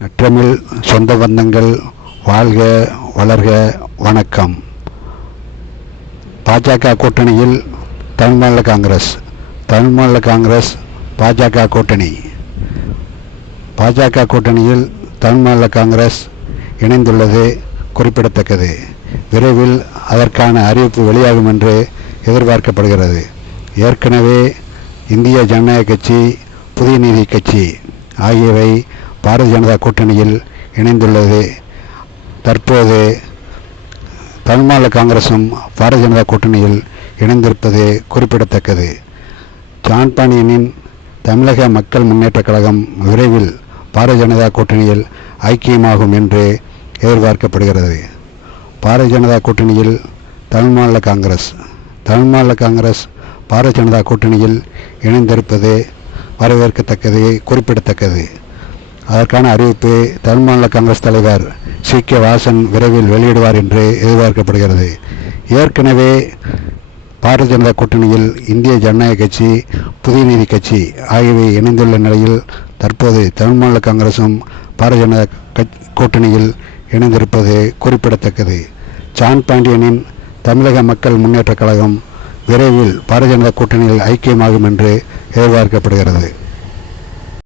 நற்றமிழ் சொந்த பந்தங்கள் வாழ்க வளர்க வணக்கம். பாஜக கூட்டணியில் தமிழ்மாநில காங்கிரஸ் பாஜக கூட்டணி. பாஜக கூட்டணியில் தமிழ்மாநில காங்கிரஸ் இணைந்துள்ளது குறிப்பிடத்தக்கது. விரைவில் அதற்கான அறிவிப்பு வெளியாகும் என்று எதிர்பார்க்கப்படுகிறது. ஏற்கனவே இந்திய ஜனநாயக கட்சி, புதிய நீதி கட்சி ஆகியவை பாரதிய ஜனதா கூட்டணியில் இணைந்துள்ளது. தற்போது தமிழ்மாநில காங்கிரசும் பாரதிய ஜனதா கூட்டணியில் இணைந்திருப்பது குறிப்பிடத்தக்கது. ஜான் பாண்டியனின் தமிழக மக்கள் முன்னேற்றக் கழகம் விரைவில் பாரதிய ஜனதா கூட்டணியில் ஐக்கியமாகும் என்று எதிர்பார்க்கப்படுகிறது. பாரதிய ஜனதா கூட்டணியில் தமிழ்மாநில காங்கிரஸ் பாரதிய ஜனதா கூட்டணியில் இணைந்திருப்பது வரவேற்கத்தக்கது, குறிப்பிடத்தக்கது. அதற்கான அறிவிப்பு தமிழ்மாநில காங்கிரஸ் தலைவர் சி.கே. வாசன் விரைவில் வெளியிடுவார் என்று எதிர்பார்க்கப்படுகிறது. ஏற்கனவே பாரதிய ஜனதா கூட்டணியில் இந்திய ஜனநாயக கட்சி, புதிய நீதி கட்சி ஆகியவை இணைந்துள்ள நிலையில் தற்போது தமிழ்மாநில காங்கிரசும் பாரதிய ஜனதா கூட்டணியில் இணைந்திருப்பது குறிப்பிடத்தக்கது. ஜான் பாண்டியனின் தமிழக மக்கள் முன்னேற்றக் கழகம் விரைவில் பாரதிய ஜனதா கூட்டணியில் ஐக்கியமாகும் என்று எதிர்பார்க்கப்படுகிறது.